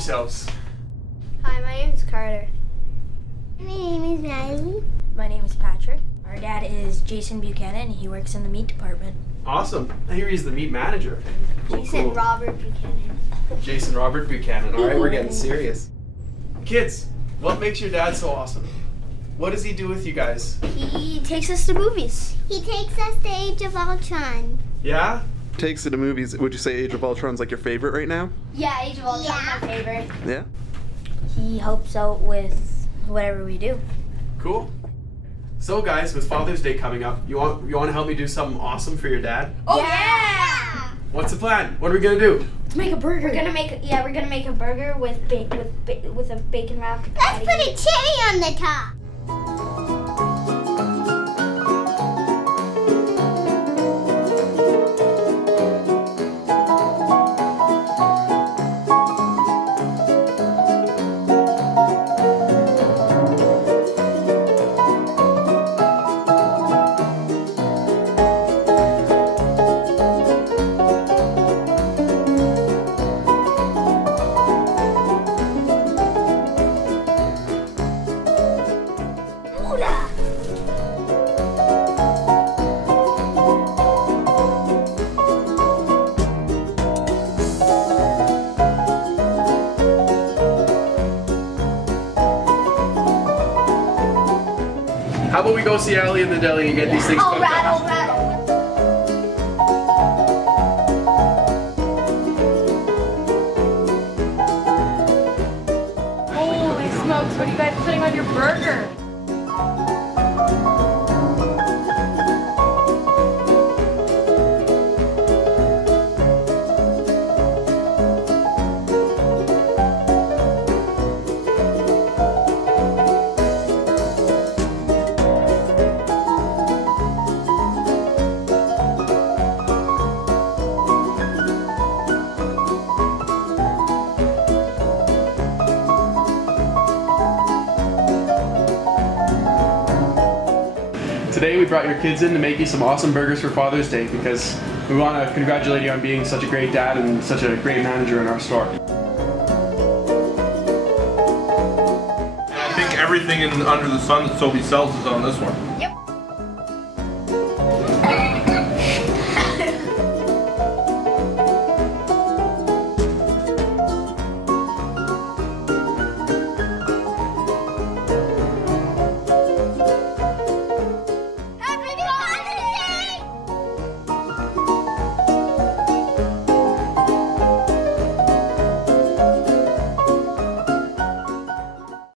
yourselves. Hi, my name is Carter. My name is Riley. My name is Patrick. Our dad is Jason Buchanan. He works in the meat department. Awesome. I hear he's the meat manager. Cool, Jason cool. Robert Buchanan. Jason Robert Buchanan. All right, we're getting serious. Kids, what makes your dad so awesome? What does he do with you guys? He takes us to movies. He takes us to Age of Ultron. Yeah? Takes to the movies. Would you say Age of Ultron's like your favorite right now? Yeah, Age of Ultron's Yeah. my favorite. Yeah? He helps out with whatever we do. Cool. So guys, with Father's Day coming up, you want to help me do something awesome for your dad? Oh yeah! What's the plan? What are we gonna do? Let's make a burger. We're gonna make a burger with a bacon wrapped Let's patty. put a cherry on the top. How about we go see Allie in the deli and get these things Oh, cooked up? rattle, rattle. Holy smokes, what are you guys putting on your burger? Today we brought your kids in to make you some awesome burgers for Father's Day because we want to congratulate you on being such a great dad and such a great manager in our store. I think everything under the sun that Sobe sells is on this one. Yep.